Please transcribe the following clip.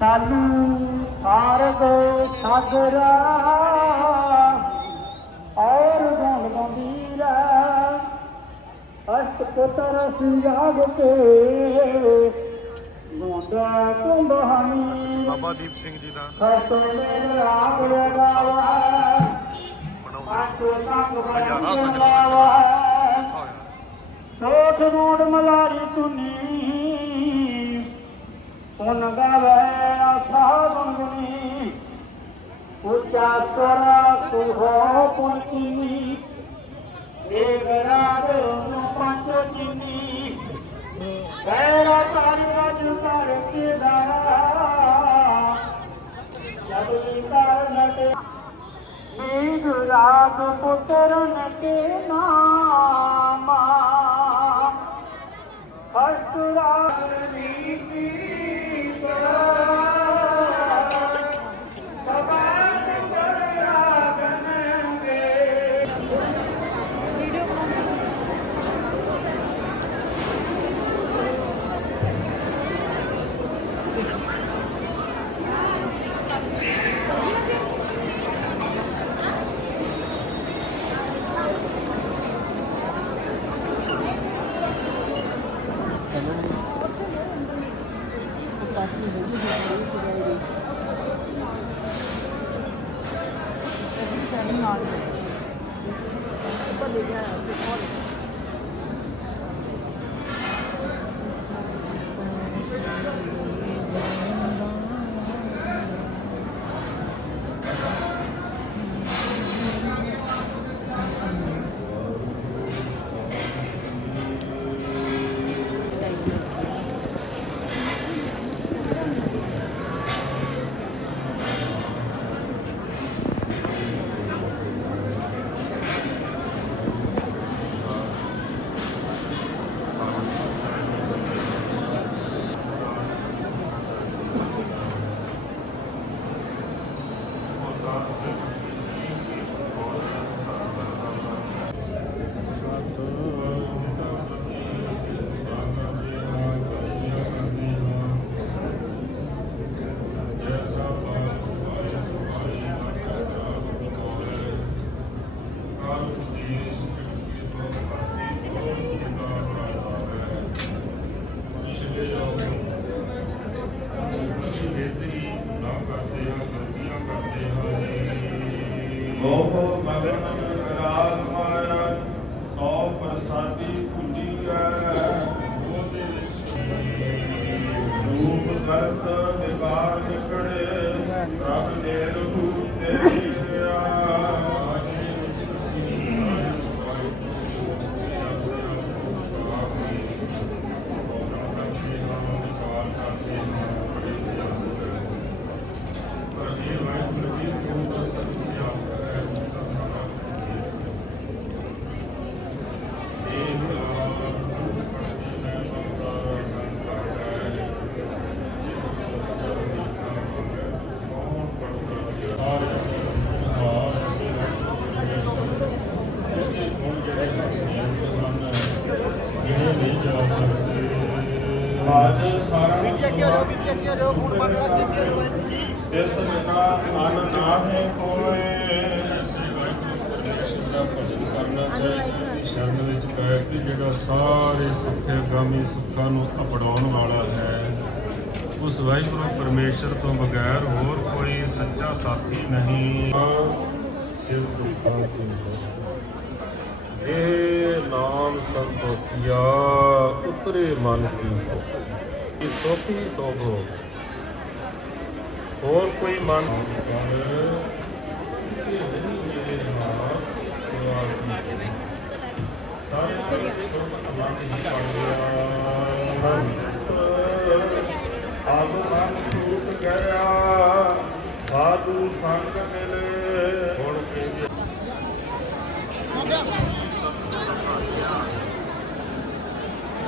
ਤਾਲੂ ਸਾਰਗ ਸਾਗਰਾ ਔਰ ਗੰਗ ਗੰਭੀਰਾ ਅਸ਼ਟ ਪੁੱਤਰ ਸਿੰਜਾਗ ਕੇ ਗੋਂਡਾ ਕੁੰਭਾਨੀ ਬਾਬਾ ਦੀਪ ਸਿੰਘ ਜੀ ਦਾ। ਖਸਮੇ ਰਾਗ ਲਗਾਵਾ। ਹਜ਼ਾਰਾਂ ਸੰਗਤਾਂ ਸੋਠ ਰੋੜ ਮਲਾਰੀ ਤੁਨੀ। ਪੁਨ ਗਾਵੇ সাধনী উচ্চাসরা শুভ পুলকিনী দেবরাজ পঞ্চকিনী ভৈরতারি রাজু তার কেদারা জগলি তার নটে। বিদুরাগ পুত্র নটে নামা। হস্তুরাগ নীতি ਮੋਹ ਆਜ ਸਾਰਾ ਇਸ ਬਿਨਾ ਮਨ ਨਾਹੇ ਕੋਏ ਭਜਨ ਕਰਨਾ ਚਾਹੀਦਾ ਸ਼ਰਨ ਵਿੱਚ ਪੈ ਕੇ ਜਿਹੜਾ ਸਾਰੇ ਸੁੱਖੇ ਗਾਮੀ ਸੁੱਖਾਂ ਨੂੰ ਅਪੜਾਉਣ ਵਾਲਾ ਹੈ ਉਸ ਵਾਹਿਗੁਰੂ ਪਰਮੇਸ਼ਰ ਤੋਂ ਬਗੈਰ ਹੋਰ ਕੋਈ ਸੱਚਾ ਸਾਥੀ ਨਹੀਂ ਸਿਰ ਦੁੱਖਾਂ ਕੀ हे नाम संतोखिया उतरे मन की कि सोखी और कोई मन आगमन